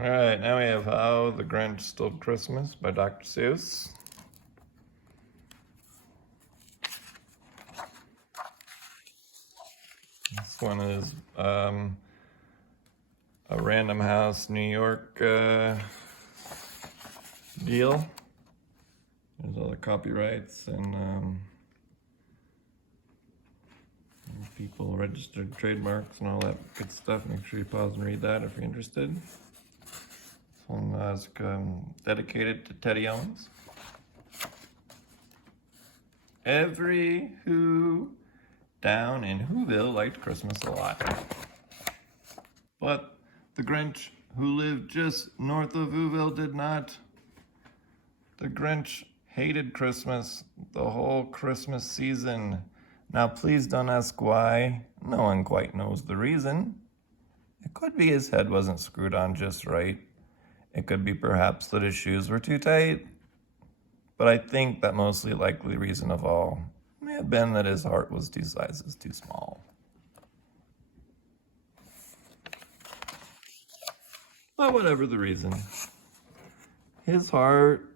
All right, now we have How the Grinch Stole Christmas by Dr. Seuss. This one is a Random House New York deal. There's all the copyrights and people registered trademarks and all that good stuff. Make sure you pause and read that if you're interested. This one is dedicated to Teddy Owens. Every Who down in Whoville liked Christmas a lot. But the Grinch, who lived just north of Whoville, did not. The Grinch hated Christmas the whole Christmas season. Now please don't ask why. No one quite knows the reason. It could be his head wasn't screwed on just right. It could be perhaps that his shoes were too tight. But I think that mostly likely reason of all may have been that his heart was 2 sizes too small. But whatever the reason, his heart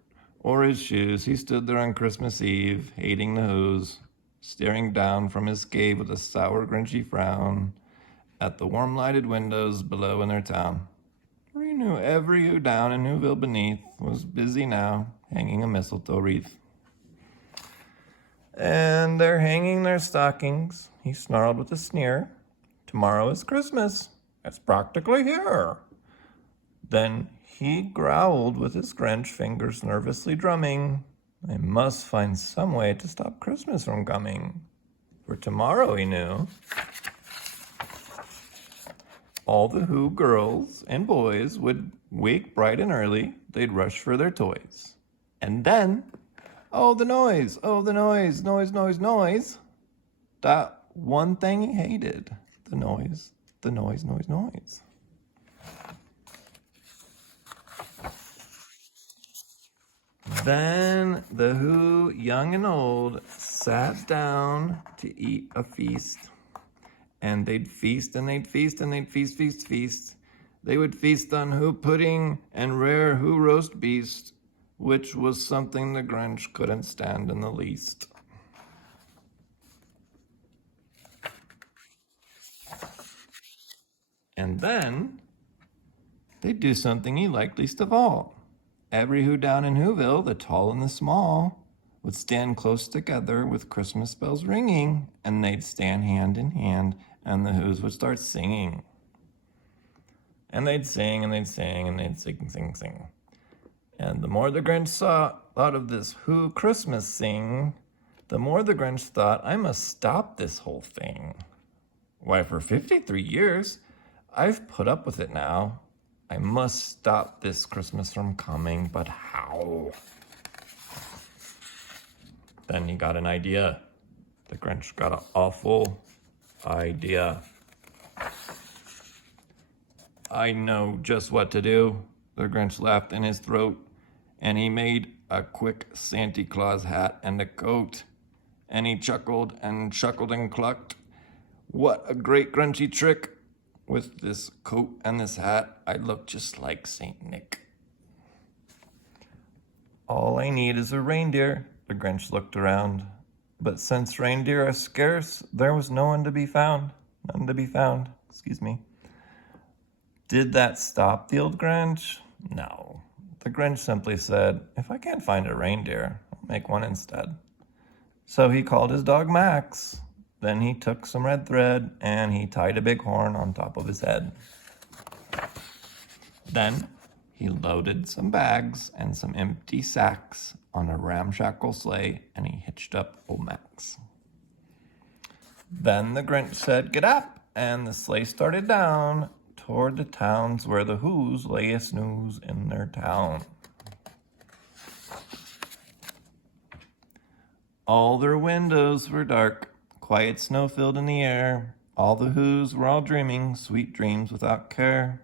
or his shoes, he stood there on Christmas Eve, hating the Who's, staring down from his cave with a sour, grinchy frown at the warm-lighted windows below in their town, where he knew every Who down in Whoville beneath was busy now hanging a mistletoe wreath. And they're hanging their stockings, he snarled with a sneer. Tomorrow is Christmas. It's practically here. Then he growled with his Grinch fingers nervously drumming. I must find some way to stop Christmas from coming. For tomorrow, he knew, all the Who girls and boys would wake bright and early. They'd rush for their toys. And then, oh, the noise, noise, noise, noise. That one thing he hated, the noise, noise. Then the Who, young and old, sat down to eat a feast. And they'd feast and they'd feast and they'd feast. They would feast on Who pudding and rare Who roast beast, which was something the Grinch couldn't stand in the least. And then they'd do something he liked least of all. Every Who down in Whoville, the tall and the small, would stand close together with Christmas bells ringing, and they'd stand hand in hand, and the Who's would start singing. And they'd sing, and they'd sing, and they'd sing. And the more the Grinch thought of this Who Christmas sing, the more the Grinch thought, I must stop this whole thing. Why, for 53 years, I've put up with it now. I must stop this Christmas from coming, but how? Then he got an idea. The Grinch got an awful idea. I know just what to do. The Grinch laughed in his throat, and he made a quick Santa Claus hat and a coat. And he chuckled and clucked. What a great Grinchy trick! With this coat and this hat, I look just like Saint Nick. All I need is a reindeer, the Grinch looked around. But since reindeer are scarce, there was none to be found. Did that stop the old Grinch? No. The Grinch simply said, if I can't find a reindeer, I'll make one instead. So he called his dog Max. Then he took some red thread and he tied a big horn on top of his head. Then he loaded some bags and some empty sacks on a ramshackle sleigh and he hitched up old Max. Then the Grinch said, get up, and the sleigh started down toward the towns where the Who's lay a snooze in their town. All their windows were dark. Quiet snow filled in the air. All the Who's were all dreaming sweet dreams without care.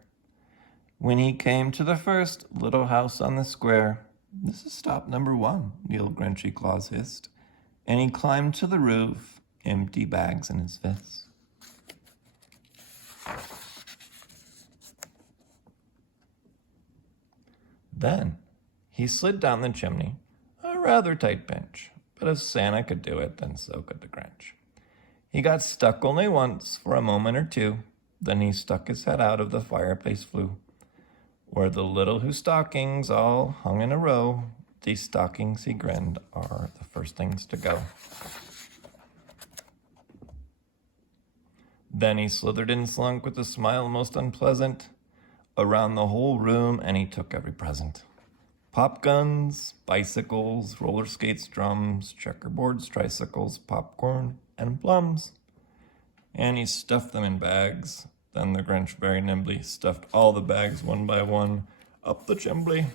When he came to the first little house on the square, this is stop number 1, the old Grinchy Claus hissed. And he climbed to the roof, empty bags in his fists. Then he slid down the chimney, a rather tight pinch, but if Santa could do it, then so could the Grinch. He got stuck only once for a moment or two, then he stuck his head out of the fireplace flue, where the little Who stockings all hung in a row. These stockings, he grinned, are the first things to go. Then he slithered and slunk with a smile most unpleasant around the whole room, and he took every present. Pop guns, bicycles, roller skates, drums, checkerboards, tricycles, popcorn, and plums. And he stuffed them in bags. Then the Grinch very nimbly stuffed all the bags one by one up the chimney.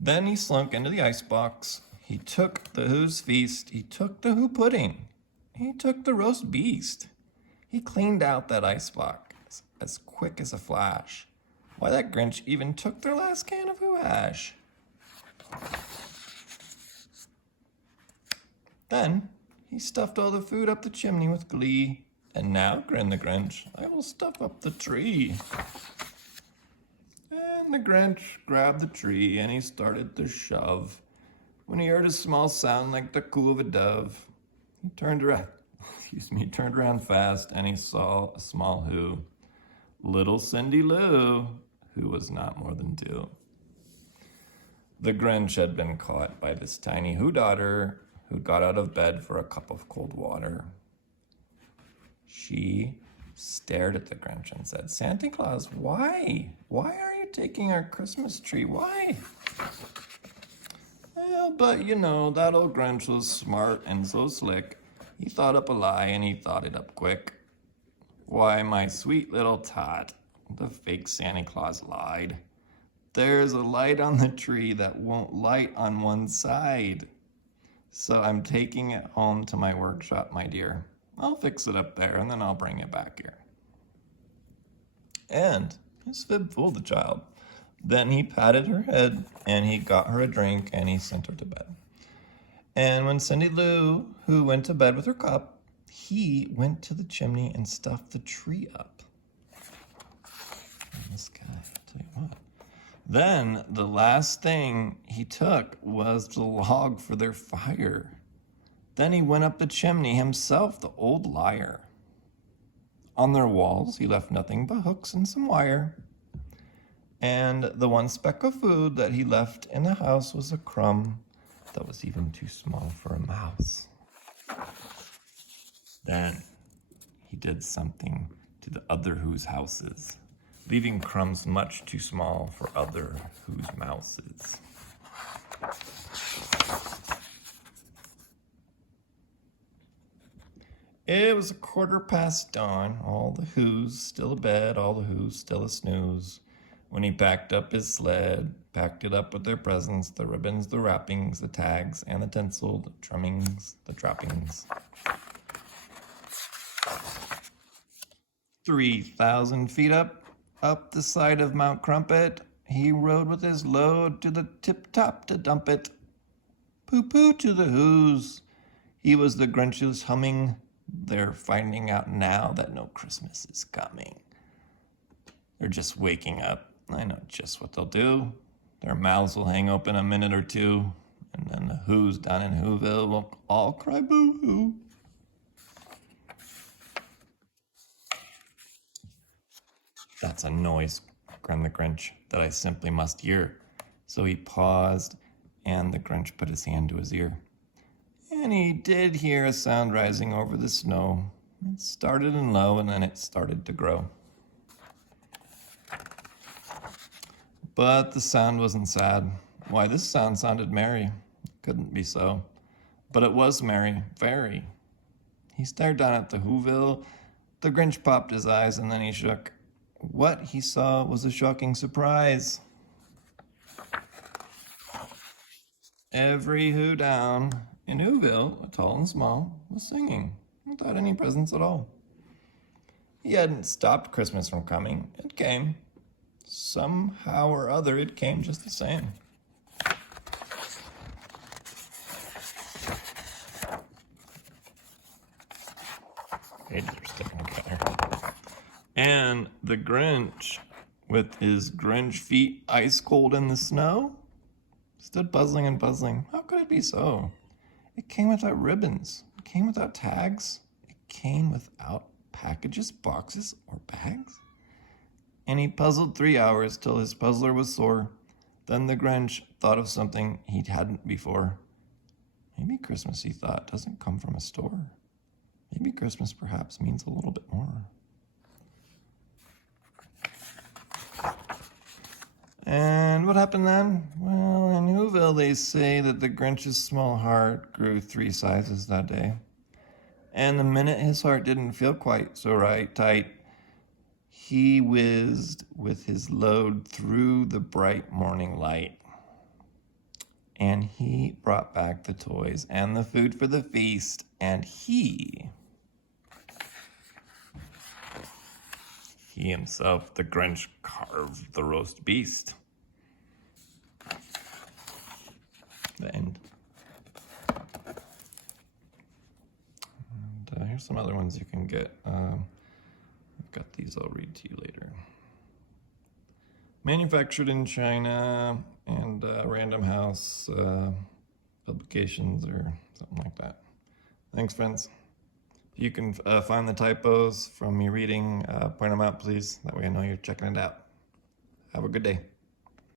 Then he slunk into the icebox. He took the Who's feast. He took the Who pudding. He took the roast beast. He cleaned out that icebox as quick as a flash. Why, that Grinch even took their last can of Who hash. Then he stuffed all the food up the chimney with glee. And now, grinned the Grinch, I will stuff up the tree. And the Grinch grabbed the tree and he started to shove. When he heard a small sound like the coo of a dove, he turned around fast and he saw a small Who, little Cindy Lou, who was not more than 2. The Grinch had been caught by this tiny Who daughter who got out of bed for a cup of cold water. She stared at the Grinch and said, Santa Claus, why? Why are you taking our Christmas tree? Why? Well, but you know, that old Grinch was smart and so slick. He thought up a lie and he thought it up quick. Why, my sweet little tot, the fake Santa Claus lied. There's a light on the tree that won't light on one side. So I'm taking it home to my workshop, my dear. I'll fix it up there and then I'll bring it back here. And his fib fooled the child. Then he patted her head and he got her a drink and he sent her to bed. And when Cindy Lou, who went to bed with her cup, he went to the chimney and stuffed the tree up. And this guy, I'll tell you what. Then the last thing he took was the log for their fire. Then he went up the chimney himself, the old liar. On their walls, he left nothing but hooks and some wire. And the one speck of food that he left in the house was a crumb that was even too small for a mouse. Then he did something to the other Who's houses, leaving crumbs much too small for other Who's mouses. It was 1:15 dawn, all the Who's still abed, all the Who's still a snooze. When he packed up his sled, packed it up with their presents, the ribbons, the wrappings, the tags, and the tinsel, the trimmings, the droppings. 3,000 feet up the side of Mount Crumpet, he rode with his load to the tip-top to dump it. Poo-poo to the Who's. He was the Grinch's humming. They're finding out now that no Christmas is coming. They're just waking up. I know just what they'll do. Their mouths will hang open a minute or two, and then the Who's down in Whoville will all cry boo-hoo. That's a noise, grinned the Grinch, that I simply must hear. So he paused, and the Grinch put his hand to his ear. And he did hear a sound rising over the snow. It started in low, and then it started to grow. But the sound wasn't sad. Why, this sound sounded merry. It couldn't be so. But it was merry, very. He stared down at the Whoville. The Grinch popped his eyes, and then he shook. What he saw was a shocking surprise. Every Who down in Whoville, tall and small, was singing without any presents at all. He hadn't stopped Christmas from coming. It came. Somehow or other, it came just the same. Pages are sticking together. And the Grinch, with his Grinch feet ice cold in the snow, stood puzzling and puzzling. How could it be so? It came without ribbons. It came without tags. It came without packages, boxes, or bags. And he puzzled 3 hours till his puzzler was sore. Then the Grinch thought of something he hadn't before. Maybe Christmas, he thought, doesn't come from a store. Maybe Christmas perhaps means a little bit more. And what happened then? Well, in Whoville, they say that the Grinch's small heart grew 3 sizes that day. And the minute his heart didn't feel quite so right, tight, he whizzed with his load through the bright morning light. And he brought back the toys and the food for the feast, and he himself, the Grinch, carved the roast beast. The end. And here's some other ones you can get. I've got these, I'll read to you later. Manufactured in China, and Random House publications or something like that. Thanks, friends. If you can find the typos from me reading, point them out, please. That way I know you're checking it out. Have a good day.